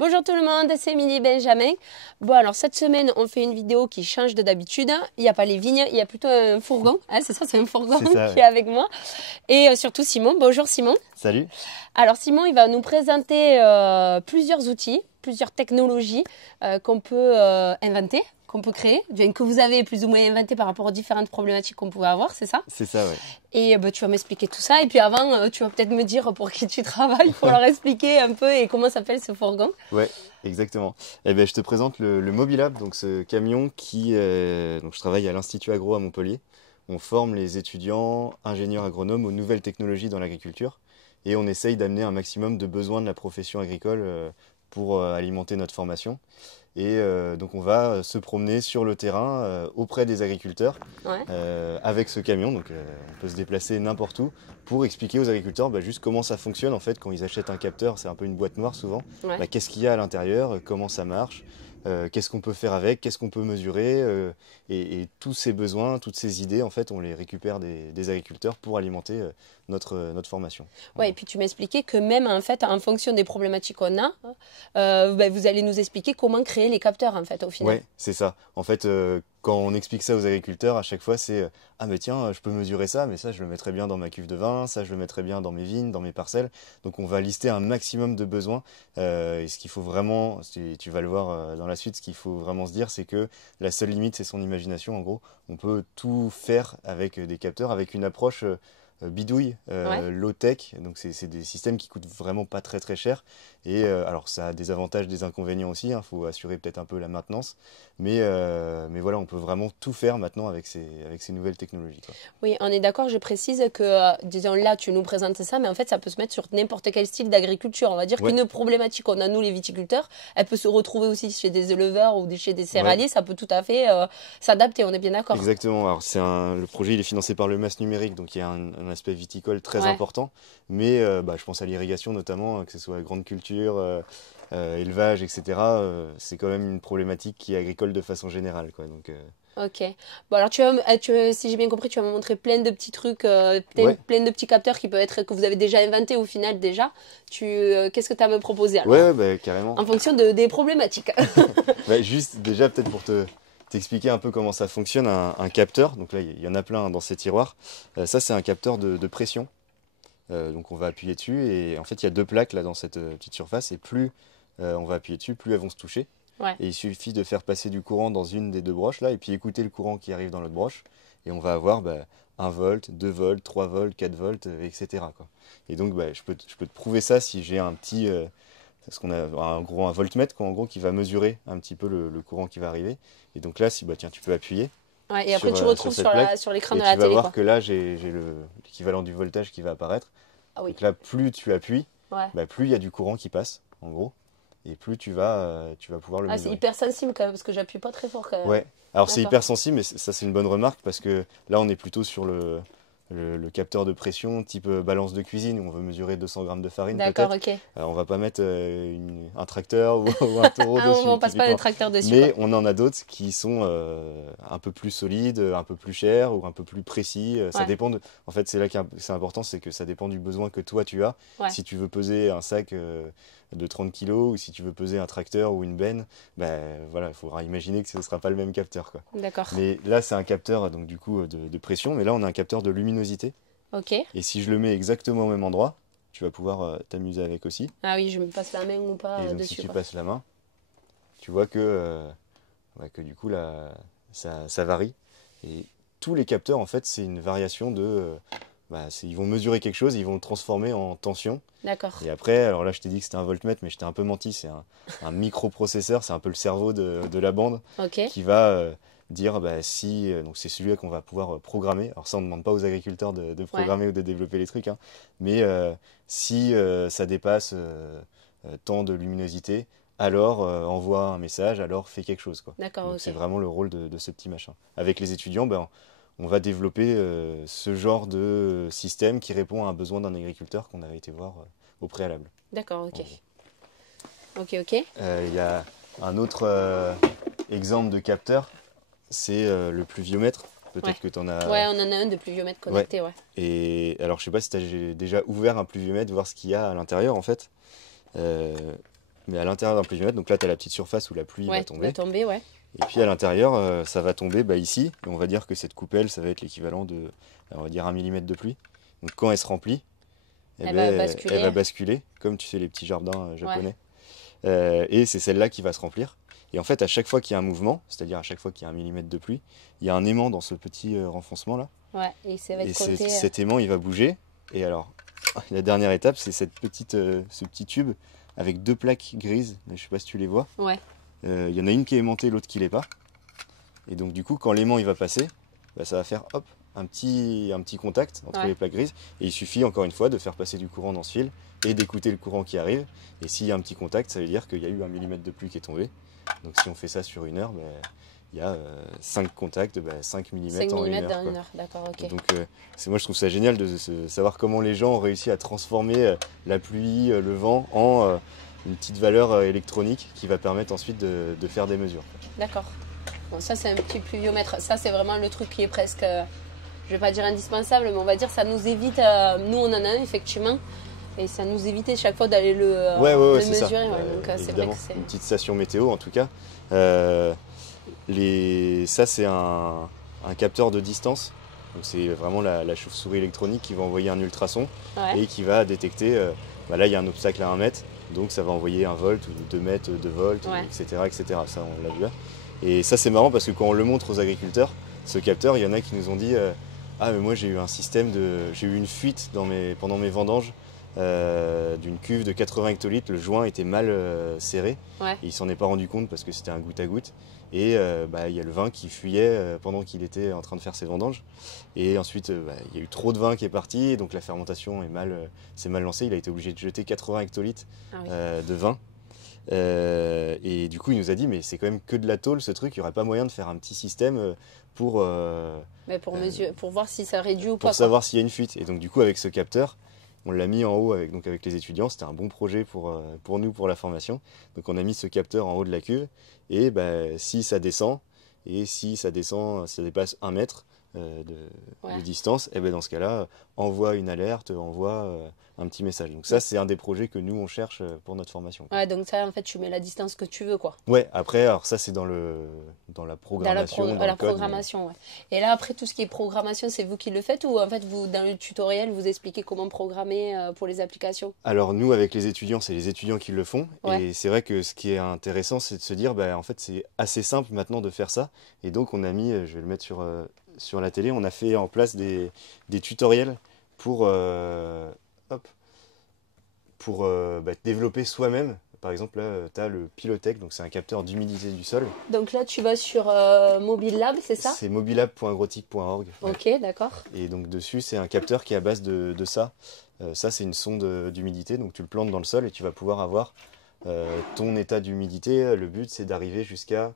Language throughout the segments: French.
Bonjour tout le monde, c'est Émilie Benjamin. Bon alors cette semaine on fait une vidéo qui change de d'habitude. Il n'y a pas les vignes, il y a plutôt un fourgon. Ah, c'est ça, c'est un fourgon Ça, qui ouais. est avec moi. Et surtout Simon. Bonjour Simon. Salut. Alors Simon il va nous présenter plusieurs outils, plusieurs technologies qu'on peut inventer, qu'on peut créer, bien que vous avez plus ou moins inventé par rapport aux différentes problématiques qu'on pouvait avoir, c'est ça? C'est ça, ouais. Et tu vas m'expliquer tout ça. Et puis avant, tu vas peut-être me dire pour qui tu travailles, pour leur expliquer un peu et comment s'appelle ce fourgon. Ouais, exactement. Eh ben, je te présente le Mobilab, donc ce camion donc je travaille à l'Institut Agro à Montpellier. On forme les étudiants, ingénieurs agronomes aux nouvelles technologies dans l'agriculture et on essaye d'amener un maximum de besoins de la profession agricole pour alimenter notre formation. Et donc on va se promener sur le terrain auprès des agriculteurs Ouais. avec ce camion. Donc on peut se déplacer n'importe où pour expliquer aux agriculteurs juste comment ça fonctionne en fait quand ils achètent un capteur. C'est un peu une boîte noire souvent. Ouais. Qu'est-ce qu'il y a à l'intérieur, comment ça marche, qu'est-ce qu'on peut faire avec, qu'est-ce qu'on peut mesurer et tous ces besoins, toutes ces idées en fait on les récupère des agriculteurs pour alimenter notre formation. Ouais, Voilà. et puis tu m'expliquais que même en fait, en fonction des problématiques qu'on a, vous allez nous expliquer comment créer les capteurs en fait au final. Ouais, c'est ça. En fait, quand on explique ça aux agriculteurs, à chaque fois, c'est ah, mais tiens, je peux mesurer ça, mais ça, je le mettrais bien dans ma cuve de vin, ça, je le mettrais bien dans mes vignes, dans mes parcelles. Donc, on va lister un maximum de besoins. Et ce qu'il faut vraiment, tu vas le voir dans la suite, ce qu'il faut vraiment se dire, c'est que la seule limite, c'est son imagination. En gros, on peut tout faire avec des capteurs, avec une approche bidouille, Ouais. low-tech. Donc, c'est des systèmes qui coûtent vraiment pas très très cher. Et alors, ça a des avantages, des inconvénients aussi. Il faut assurer peut-être un peu la maintenance. Mais voilà, on peut vraiment tout faire maintenant avec ces nouvelles technologies, quoi. Oui, on est d'accord, je précise que, disons là, tu nous présentes ça, mais en fait, ça peut se mettre sur n'importe quel style d'agriculture. On va dire Ouais, qu'une problématique qu'on a, nous, les viticulteurs, elle peut se retrouver aussi chez des éleveurs ou chez des ouais, céréaliers. Ça peut tout à fait s'adapter, on est bien d'accord. exactement. Alors, le projet, il est financé par le MAS numérique, donc il y a un aspect viticole très Ouais. important. Mais je pense à l'irrigation notamment, que ce soit grande culture, élevage, etc. C'est quand même une problématique qui est agricole de façon générale, quoi. Donc, Ok. Bon, alors si j'ai bien compris, tu vas me montrer plein de petits trucs, ouais, plein de petits capteurs qui peuvent être, que vous avez déjà inventés au final déjà. Qu'est-ce que tu as à me proposer ouais, alors? carrément. En fonction des problématiques. Juste déjà peut-être pour t'expliquer un peu comment ça fonctionne, un capteur. Donc là, il y en a plein dans ces tiroirs. Ça, c'est un capteur de pression. Donc on va appuyer dessus et en fait, il y a deux plaques là dans cette petite surface et plus on va appuyer dessus, plus elles vont se toucher. Ouais. Et il suffit de faire passer du courant dans une des deux broches là et puis écouter le courant qui arrive dans l'autre broche et on va avoir 1 volt, 2 volts, 3 volts, 4 volts, etc., quoi. Et donc je peux te prouver ça si j'ai un petit ce qu'on a un voltmètre quoi, en gros qui va mesurer un petit peu le courant qui va arriver. Et donc là, si tiens, tu peux appuyer Ouais, et après, tu sur retrouves cette plaque sur l'écran et de tu la vas télé, voir quoi. que là j'ai l'équivalent du voltage qui va apparaître. Ah oui. Donc là, plus tu appuies, Ouais. plus il y a du courant qui passe, en gros, et plus tu vas pouvoir le Ah, c'est mesurer. hyper sensible quand même, parce que j'appuie pas très fort quand même. Ouais, alors c'est D'accord. hyper sensible, mais ça c'est une bonne remarque parce que là on est plutôt sur le capteur de pression type balance de cuisine où on veut mesurer 200 grammes de farine D'accord, peut-être. ok. On va pas mettre un tracteur ou un taureau Ah, on dessus, passe pas le typiquement. tracteur dessus, quoi. Mais on en a d'autres qui sont un peu plus solides, un peu plus chers ou un peu plus précis. Ça Ouais, dépend de... En fait, c'est là que c'est important, c'est que ça dépend du besoin que toi tu as. ouais. Si tu veux peser un sac de 30 kilos ou si tu veux peser un tracteur ou une benne, voilà, il faudra imaginer que ce ne sera pas le même capteur, quoi. D'accord. Mais là, c'est un capteur donc du coup de pression, mais là on a un capteur de luminosité. Ok. Et si je le mets exactement au même endroit, tu vas pouvoir t'amuser avec aussi. Ah oui, je me passe la main ou pas Et donc si dessus, tu quoi. passes la main, tu vois que du coup là, ça varie. Et tous les capteurs, en fait, c'est une variation ils vont mesurer quelque chose, ils vont le transformer en tension. D'accord. Et après, alors là, je t'ai dit que c'était un voltmètre, mais je t'ai un peu menti. C'est un microprocesseur, c'est un peu le cerveau de la bande Ok. qui va dire si. Donc, c'est celui-là qu'on va pouvoir programmer. Alors, ça, on ne demande pas aux agriculteurs de Ouais. programmer ou de développer les trucs, hein. Mais si ça dépasse tant de luminosité, alors envoie un message, alors fais quelque chose, quoi. D'accord, Donc, ok. c'est vraiment le rôle de ce petit machin. Avec les étudiants, on va développer ce genre de système qui répond à un besoin d'un agriculteur qu'on avait été voir au préalable. D'accord, En ok. gros. Ok, ok. Il y a un autre exemple de capteur, c'est le pluviomètre. Ouais. Peut-être que tu en Ouais, as. on en a un de pluviomètre Ouais. connecté, ouais. Et alors, je sais pas si tu as déjà ouvert un pluviomètre, voir ce qu'il y a à l'intérieur en fait. Euh, mais à l'intérieur d'un pluviomètre. Donc là, tu as la petite surface où la pluie va tomber. Ouais. Et puis à l'intérieur, ça va tomber ici. Et on va dire que cette coupelle, ça va être l'équivalent de, on va dire, 1 mm de pluie. Donc quand elle se remplit, Elle va basculer, comme tu sais les petits jardins japonais. Et c'est celle-là qui va se remplir. Et en fait, à chaque fois qu'il y a un mouvement, c'est-à-dire à chaque fois qu'il y a 1 mm de pluie, il y a un aimant dans ce petit renfoncement là. Ouais, et ça va être compté. Cet aimant, il va bouger. Et alors, la dernière étape, c'est ce petit tube avec 2 plaques grises. Je sais pas si tu les vois. Ouais. Il y en a une qui est aimantée, l'autre qui l'est pas. Et donc du coup, quand l'aimant il va passer, ça va faire hop, un petit contact entre les plaques grises. Et il suffit encore une fois de faire passer du courant dans ce fil et d'écouter le courant qui arrive. Et s'il y a un petit contact, ça veut dire qu'il y a eu 1 mm de pluie qui est tombé. Donc si on fait ça sur 1 heure, il y a 5 contacts, 5 mm 5 en 1 mm heure. dans 1 heure, d'accord, ok. Et donc moi je trouve ça génial de savoir comment les gens ont réussi à transformer la pluie, le vent en une petite valeur électronique qui va permettre ensuite de faire des mesures. D'accord. Bon, ça c'est un petit pluviomètre. Ça c'est vraiment le truc qui est presque, je vais pas dire indispensable, mais on va dire ça nous évite, nous on en a un effectivement, et ça nous évite chaque fois d'aller le mesurer. Ça. Donc c'est vrai que c'est une petite station météo en tout cas. Ça c'est un capteur de distance. Donc c'est vraiment la chauve-souris électronique qui va envoyer un ultrason et qui va détecter, là il y a un obstacle à 1 mètre, donc ça va envoyer 1 volt ou 2 mètres, 2 volts, etc. Ça on l'a vu là. Et ça c'est marrant parce que quand on le montre aux agriculteurs, ce capteur, il y en a qui nous ont dit ah mais moi j'ai eu un système j'ai eu une fuite pendant mes vendanges d'une cuve de 80 hectolitres, le joint était mal serré et il s'en est pas rendu compte parce que c'était un goutte à goutte. Et il y a le vin qui fuyait pendant qu'il était en train de faire ses vendanges. Et ensuite, il y a eu trop de vin qui est parti, donc la fermentation s'est mal lancée. Il a été obligé de jeter 80 hectolitres de vin. Et du coup, il nous a dit, mais c'est quand même que de la tôle ce truc, il n'y aurait pas moyen de faire un petit système pour voir si ça réduit ou pas. Pour savoir s'il y a une fuite. Et donc du coup, avec ce capteur, on l'a mis en haut avec les étudiants. C'était un bon projet pour nous, pour la formation. Donc on a mis ce capteur en haut de la cuve. Et si ça descend, ça dépasse 1 mètre de distance, et dans ce cas-là, envoie une alerte, envoie un petit message. Donc ça, c'est un des projets que nous, on cherche pour notre formation. Ouais, donc ça, en fait, tu mets la distance que tu veux, quoi. Ouais, après, alors ça, c'est dans la programmation. Dans la programmation, ouais. Et là, après, tout ce qui est programmation, c'est vous qui le faites ou en fait, vous, dans le tutoriel, vous expliquez comment programmer pour les applications? Alors nous, avec les étudiants, c'est les étudiants qui le font. Et c'est vrai que ce qui est intéressant, c'est de se dire, en fait, c'est assez simple maintenant de faire ça. Et donc, on a mis, je vais le mettre sur la télé, on a fait en place des tutoriels pour développer soi-même. Par exemple, là, tu as le Pilotech, donc c'est un capteur d'humidité du sol. Donc là, tu vas sur Mobile Lab, c'est ça? C'est mobilab.agrotic.org. Ok, d'accord. Et donc dessus, c'est un capteur qui est à base de ça. Ça, c'est une sonde d'humidité, donc tu le plantes dans le sol et tu vas pouvoir avoir ton état d'humidité. Le but, c'est d'arriver jusqu'à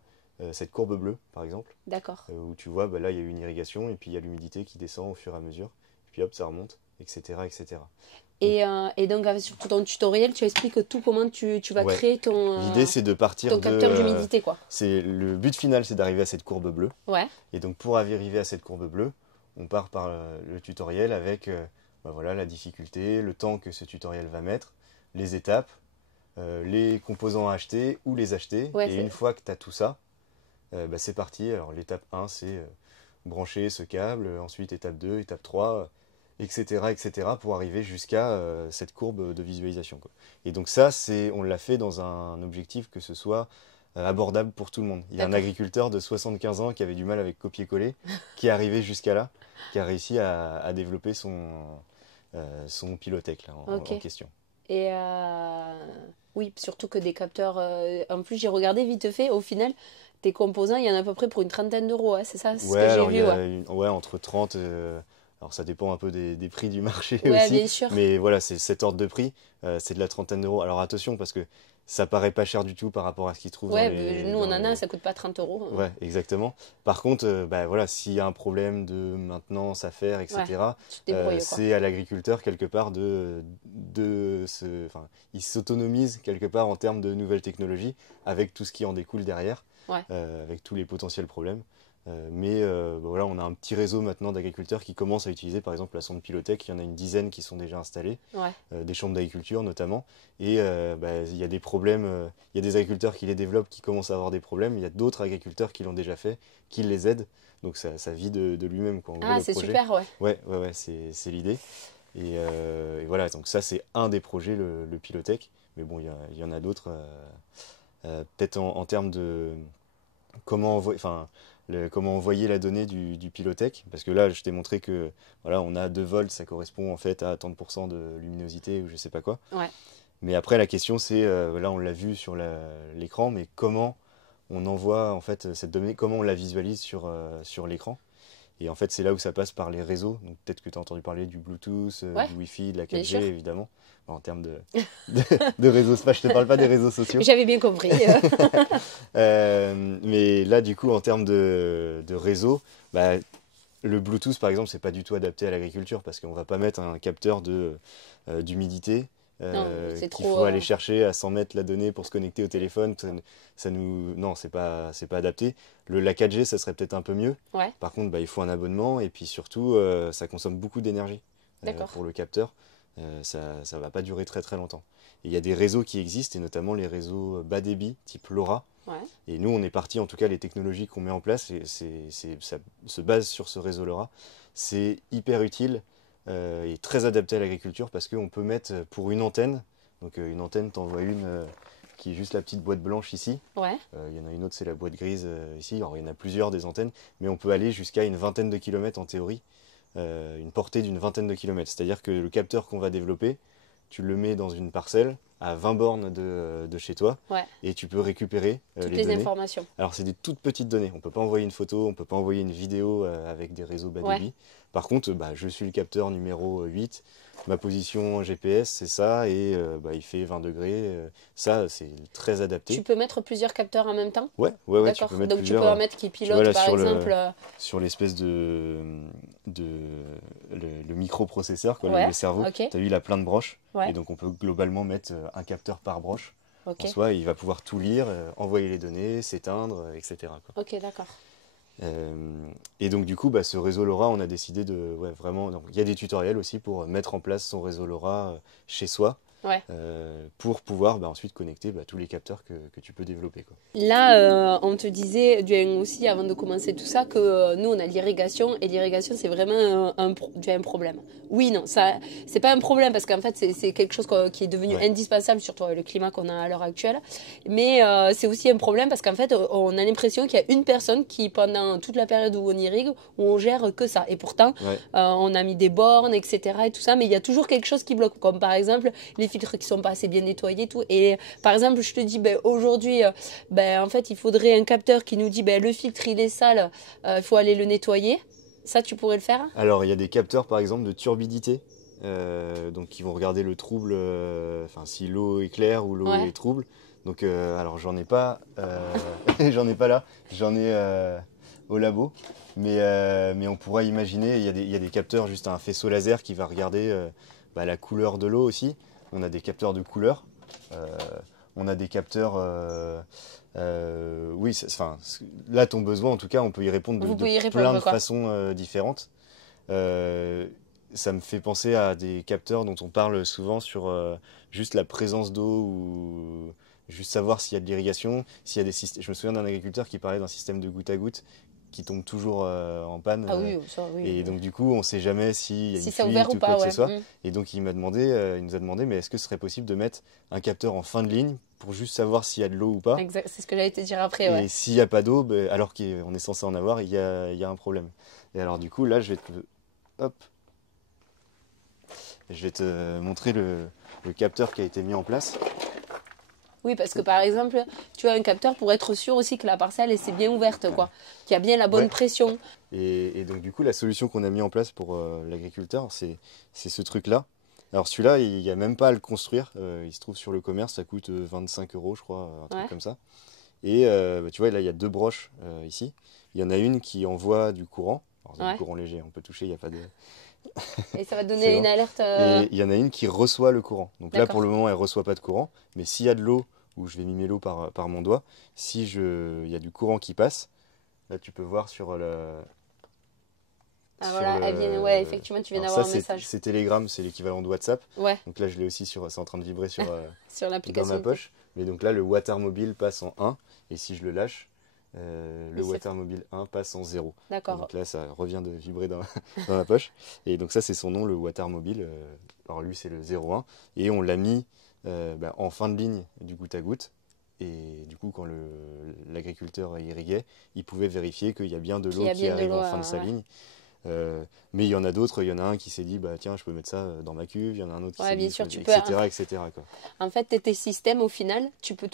cette courbe bleue, par exemple. D'accord. Où tu vois, là, il y a une irrigation et puis il y a l'humidité qui descend au fur et à mesure. Et puis hop, ça remonte, etc. etc. Et donc, sur ton tutoriel, tu expliques tout comment tu vas créer ton L'idée, c'est de partir ton capteur d'humidité, quoi. Le but final, c'est d'arriver à cette courbe bleue. Ouais. Et donc, pour arriver à cette courbe bleue, on part par le tutoriel avec la difficulté, le temps que ce tutoriel va mettre, les étapes, les composants à acheter, où les acheter. Et une fois que tu as tout ça, c'est parti. Alors, l'étape 1, c'est brancher ce câble. Ensuite, étape 2, étape 3... etc., pour arriver jusqu'à cette courbe de visualisation, quoi. Et donc ça, on l'a fait dans un objectif que ce soit abordable pour tout le monde. Il y a un agriculteur de 75 ans qui avait du mal avec copier-coller, qui est arrivé jusqu'à là, qui a réussi à développer son Pilotech là, en question. Et oui, surtout que des capteurs... en plus, j'ai regardé vite fait, au final... Tes composants, il y en a à peu près pour une trentaine d'euros, c'est ça? C'est ce que j'ai vu. Entre 30... alors ça dépend un peu des prix du marché aussi, bien sûr. Mais voilà, c'est cet ordre de prix, c'est de la trentaine d'euros. Alors attention, parce que ça paraît pas cher du tout par rapport à ce qu'ils trouvent dans les... nous on en a, ça coûte pas 30 euros. Ouais, exactement. Par contre, s'il y a un problème de maintenance à faire, etc., c'est à l'agriculteur quelque part il s'autonomise quelque part en termes de nouvelles technologies avec tout ce qui en découle derrière, avec tous les potentiels problèmes. Voilà, on a un petit réseau maintenant d'agriculteurs qui commencent à utiliser par exemple la sonde Pilotech. Il y en a une dizaine qui sont déjà installées, Ouais. des chambres d'agriculture notamment. Et il y a des problèmes, il y a des agriculteurs qui les développent, qui commencent à avoir des problèmes. Il y a d'autres agriculteurs qui l'ont déjà fait, qui les aident. Donc ça vit de lui-même, quoi. En gros, Ah, le c'est projet. super, ouais. Ouais, c'est l'idée. Et voilà, donc ça c'est un des projets, le Pilotech. Mais bon, il y en a d'autres. Peut-être en termes de comment envoyer, enfin, comment envoyer la donnée du Pilotech. Parce que là, je t'ai montré que voilà, on a 2 volts, ça correspond en fait à tant de pourcents de luminosité ou je sais pas quoi. Ouais. Mais après, la question c'est, là on l'a vu sur l'écran, mais comment on envoie en fait cette donnée, comment on la visualise sur l'écran. Et en fait, c'est là où ça passe par les réseaux. Donc peut-être que tu as entendu parler du Bluetooth, Ouais, du Wi-Fi, de la bien 4G sûr. évidemment. En termes de réseaux, je te parle pas des réseaux sociaux. J'avais bien compris. Mais là, du coup, en termes de réseau, bah, le Bluetooth, par exemple, c'est pas du tout adapté à l'agriculture parce qu'on va pas mettre un capteur d'humidité Non, c'est qu'il trop. faut aller chercher à 100 mètres la donnée pour se connecter au téléphone. Non, c'est pas adapté. La 4G, ça serait peut-être un peu mieux. Ouais, Par contre, bah, il faut un abonnement et puis surtout, ça consomme beaucoup d'énergie d'accord. pour le capteur. Ça va pas durer très très longtemps. Et il y a des réseaux qui existent, et notamment les réseaux bas débit, type LoRa. Ouais. Et nous, on est parti, en tout cas, les technologies qu'on met en place, ça se base sur ce réseau LoRa. C'est hyper utile et très adapté à l'agriculture parce qu'on peut mettre pour une antenne, donc une antenne, t'envoies une qui est juste la petite boîte blanche ici. Ouais. Il y en a une autre, c'est la boîte grise ici. Alors, il y en a plusieurs des antennes, mais on peut aller jusqu'à une vingtaine de kilomètres en théorie, une portée d'une vingtaine de kilomètres. C'est-à-dire que le capteur qu'on va développer, tu le mets dans une parcelle à 20 bornes de chez toi Ouais. et tu peux récupérer Toutes les les données. informations. Alors c'est des toutes petites données, on ne peut pas envoyer une photo, on ne peut pas envoyer une vidéo avec des réseaux bas Ouais. débit. Par contre, je suis le capteur numéro 8, ma position GPS c'est ça et il fait 20 degrés. Ça c'est très adapté. Tu peux mettre plusieurs capteurs en même temps? Ouais, tu D'accord. peux mettre Donc tu plusieurs. peux en mettre qui Tu vois là pilotent, par exemple. sur l'espèce de le microprocesseur, quoi, Ouais, le cerveau, ok. tu as vu, il a plein de broches. Ouais, Et donc on peut globalement mettre un capteur par broche. ok. En soi, il va pouvoir tout lire, envoyer les données, s'éteindre, etc. quoi. Ok, d'accord. Et donc du coup, ce réseau LoRa, on a décidé de vraiment. Donc, il y a des tutoriels aussi pour mettre en place son réseau LoRa chez soi. Ouais. Pour pouvoir ensuite connecter tous les capteurs que tu peux développer, quoi. Là, on te disait aussi avant de commencer tout ça que nous on a l'irrigation et l'irrigation c'est vraiment un problème. Oui, non, ça c'est pas un problème parce qu'en fait c'est quelque chose qui est devenu Ouais. indispensable surtout avec le climat qu'on a à l'heure actuelle. Mais c'est aussi un problème parce qu'en fait on a l'impression qu'il y a une personne qui pendant toute la période où on irrigue où on gère que ça. Et pourtant Ouais. on a mis des bornes etc et tout ça, mais il y a toujours quelque chose qui bloque comme par exemple les filtres qui sont pas assez bien nettoyés tout. Et par exemple je te dis aujourd'hui en fait, il faudrait un capteur qui nous dit le filtre il est sale, il faut aller le nettoyer. Ça, tu pourrais le faire? Alors, il y a des capteurs, par exemple, de turbidité, donc qui vont regarder le trouble, si l'eau est claire ou l'eau Ouais. est trouble. Donc, alors, j'en ai pas, j'en ai pas là, j'en ai au labo, mais on pourrait imaginer, il y a des capteurs juste à un faisceau laser qui va regarder la couleur de l'eau aussi. On a des capteurs de couleur, on a des capteurs. Oui, là, ton besoin, en tout cas, on peut y répondre Vous de pouvez y plein répondre, de quoi. façons différentes. Ça me fait penser à des capteurs dont on parle souvent sur juste la présence d'eau ou juste savoir s'il y a de l'irrigation, s'il y a des systèmes. Je me souviens d'un agriculteur qui parlait d'un système de goutte à goutte qui tombe toujours en panne. Ah oui, ça, oui. Et donc, du coup, on ne sait jamais s'il y a Si une c'est ouvert fuite ou ou quoi pas, que ce ouais. soit. Mm. Et donc, il nous a demandé, mais est-ce que ce serait possible de mettre un capteur en fin de ligne pour juste savoir s'il y a de l'eau ou pas? Exact, c'est ce que j'allais te dire après, Et ouais. s'il n'y a pas d'eau, alors qu'on est censé en avoir, il y a un problème. Et alors, du coup, là, hop, je vais te montrer le capteur qui a été mis en place. Oui, parce que par exemple, tu as un capteur pour être sûr aussi que la parcelle elle, c'est bien ouverte, quoi. Qu'il y a bien la bonne Ouais. pression. Et donc, du coup, la solution qu'on a mis en place pour l'agriculteur, c'est ce truc-là. Alors, celui-là, il n'y a même pas à le construire. Il se trouve sur le commerce, ça coûte 25 euros, je crois, un truc Ouais. comme ça. Et tu vois, là, il y a 2 broches ici. Il y en a une qui envoie du courant. Alors, c'est Ouais. du courant léger, on peut toucher, il n'y a pas de. Et ça va te C'est donner bon. une alerte. Et il y en a une qui reçoit le courant. Donc là, D'accord. pour le moment, elle ne reçoit pas de courant. Mais s'il y a de l'eau, où je vais mimer l'eau par mon doigt, il y a du courant qui passe, Là, tu peux voir sur le... Ah voilà, elle vient, ouais, effectivement, tu viens d'avoir un message. C'est Telegram, c'est l'équivalent de WhatsApp. Ouais. Donc là, je l'ai aussi c'est en train de vibrer sur, sur l'application. Dans ma poche. Mais donc là, le Watermobile passe en 1. Et si je le lâche, le Watermobile 1 passe en 0. D'accord. Donc là, ça revient de vibrer dans ma poche. Et donc ça, c'est son nom, le Watermobile. Alors lui, c'est le 01. Et on l'a mis en fin de ligne du goutte à goutte. Et du coup, quand l'agriculteur irriguait, il pouvait vérifier qu'il y a bien de l'eau qui arrive en fin de sa ligne. Mais il y en a d'autres, il y en a un qui s'est dit tiens, je peux mettre ça dans ma cuve, il y en a un autre qui s'est dit, etc. quoi. En fait, tes systèmes au final, tu peux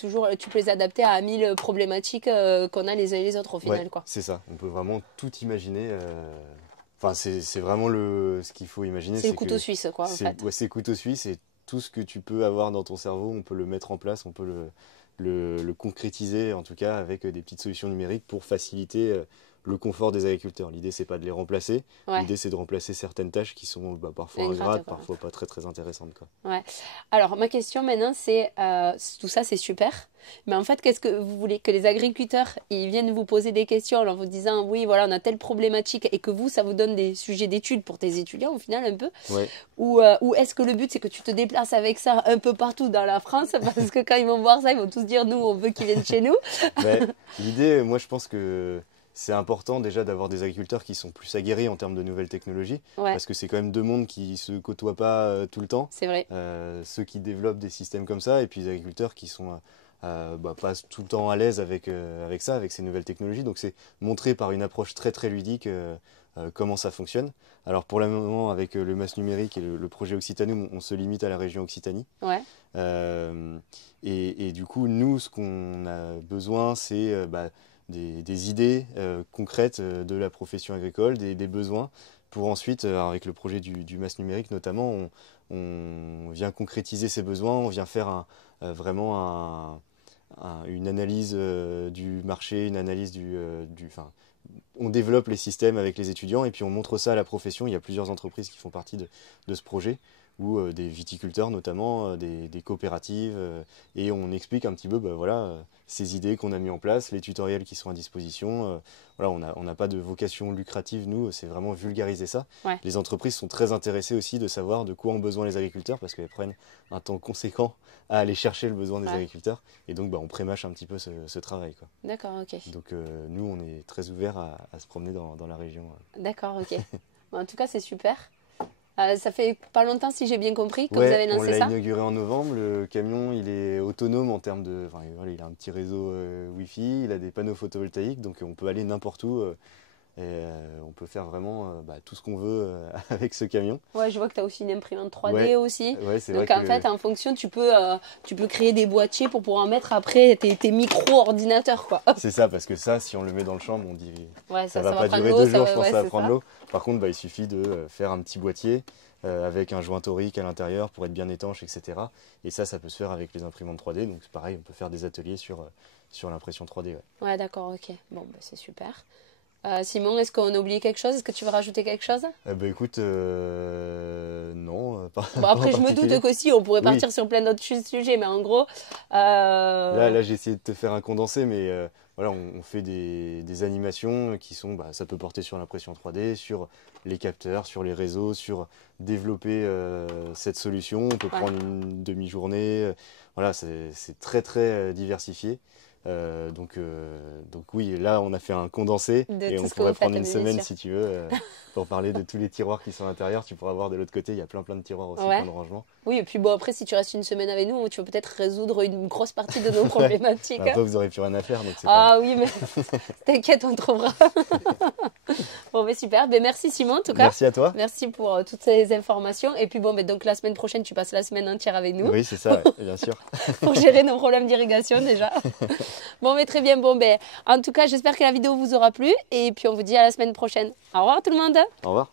les adapter à 1000 problématiques qu'on a les uns et les autres au final, quoi. C'est ça, on peut vraiment tout imaginer. Enfin, c'est vraiment ce qu'il faut imaginer. C'est le couteau suisse, quoi, en fait. Ouais, c'est le couteau suisse, et tout ce que tu peux avoir dans ton cerveau, on peut le mettre en place, on peut le concrétiser, en tout cas avec des petites solutions numériques pour faciliter le confort des agriculteurs. L'idée, c'est pas de les remplacer. Ouais. L'idée, c'est de remplacer certaines tâches qui sont parfois ingrates, parfois pas très très intéressantes, quoi. Ouais. Alors, ma question maintenant, c'est tout ça, c'est super. Mais en fait, qu'est-ce que vous voulez que les agriculteurs ils viennent vous poser des questions en vous disant oui, voilà, on a telle problématique, et que vous, ça vous donne des sujets d'études pour tes étudiants au final un peu. Ouais. Ou est-ce que le but, c'est que tu te déplaces avec ça un peu partout dans la France, parce que quand ils vont voir ça, ils vont tous dire nous, on veut qu'ils viennent chez nous. L'idée, moi, je pense que c'est important déjà d'avoir des agriculteurs qui sont plus aguerris en termes de nouvelles technologies, parce que c'est quand même deux mondes qui ne se côtoient pas tout le temps. C'est vrai. Ceux qui développent des systèmes comme ça, et puis les agriculteurs qui sont pas tout le temps à l'aise avec ça, avec ces nouvelles technologies. Donc c'est montrer par une approche très très ludique comment ça fonctionne. Alors pour le moment, avec le MAS numérique et le projet Occitanum, on se limite à la région Occitanie. Ouais. Et du coup, nous, ce qu'on a besoin, c'est des idées concrètes de la profession agricole, des besoins, pour ensuite, avec le projet du MAS numérique notamment, on vient concrétiser ces besoins, on vient faire vraiment une analyse du marché, une analyse on développe les systèmes avec les étudiants, et puis on montre ça à la profession. Il y a plusieurs entreprises qui font partie de ce projet, ou des viticulteurs notamment, des coopératives, et on explique un petit peu ces idées qu'on a mis en place, les tutoriels qui sont à disposition. Voilà, on n'a pas de vocation lucrative, nous, c'est vraiment vulgariser ça. Ouais. Les entreprises sont très intéressées aussi de savoir de quoi ont besoin les agriculteurs, parce qu'elles prennent un temps conséquent à aller chercher le besoin des agriculteurs, et donc on prémâche un petit peu ce travail, quoi. D'accord, ok. Donc nous, on est très ouverts à se promener dans la région. D'accord, ok. Bon, en tout cas, c'est super. Ça fait pas longtemps, si j'ai bien compris, que vous avez lancé ça. On l'a inauguré en novembre. Le camion, il est autonome en termes de... il a un petit réseau Wi-Fi, il a des panneaux photovoltaïques, donc on peut aller n'importe où. On peut faire vraiment tout ce qu'on veut avec ce camion. Ouais, je vois que tu as aussi une imprimante 3D aussi. Ouais, c'est donc vrai en fait, en fonction, tu peux créer des boîtiers pour pouvoir mettre après tes micro-ordinateurs, quoi. C'est ça, parce que ça, si on le met dans le champ, on dit ça va pas durer 2 jours, je pense, ça va prendre l'eau. Par contre, il suffit de faire un petit boîtier avec un joint torique à l'intérieur pour être bien étanche, etc. Et ça peut se faire avec les imprimantes 3D. Donc c'est pareil, on peut faire des ateliers sur l'impression 3D. Ouais, d'accord, ok. Bon, c'est super. Simon, est-ce qu'on a oublié quelque chose? Est-ce que tu veux rajouter quelque chose? Écoute, non. Après, je me doute que si, on pourrait partir sur plein d'autres sujets, mais en gros... Là, j'ai essayé de te faire un condensé, mais on fait des animations qui sont... ça peut porter sur l'impression 3D, sur les capteurs, sur les réseaux, sur développer cette solution. On peut prendre une demi-journée. Voilà, c'est très, très diversifié. Donc oui, là on a fait un condensé, et on pourrait prendre une semaine si tu veux pour parler de tous les tiroirs qui sont à l'intérieur. Tu pourras voir de l'autre côté, il y a plein de tiroirs aussi, plein de rangements. Oui, et puis après si tu restes une semaine avec nous, tu vas peut-être résoudre une grosse partie de nos problématiques. Après vous n'aurez plus rien à faire, donc oui, mais t'inquiète, on trouvera. Bon, mais super, merci Simon en tout cas. Merci à toi. Merci pour toutes ces informations, et puis donc la semaine prochaine tu passes la semaine entière avec nous. Oui, c'est ça, bien sûr. Pour gérer nos problèmes d'irrigation déjà. Bon, mais très bien. En tout cas, j'espère que la vidéo vous aura plu. Et puis, on vous dit à la semaine prochaine. Au revoir tout le monde. Au revoir.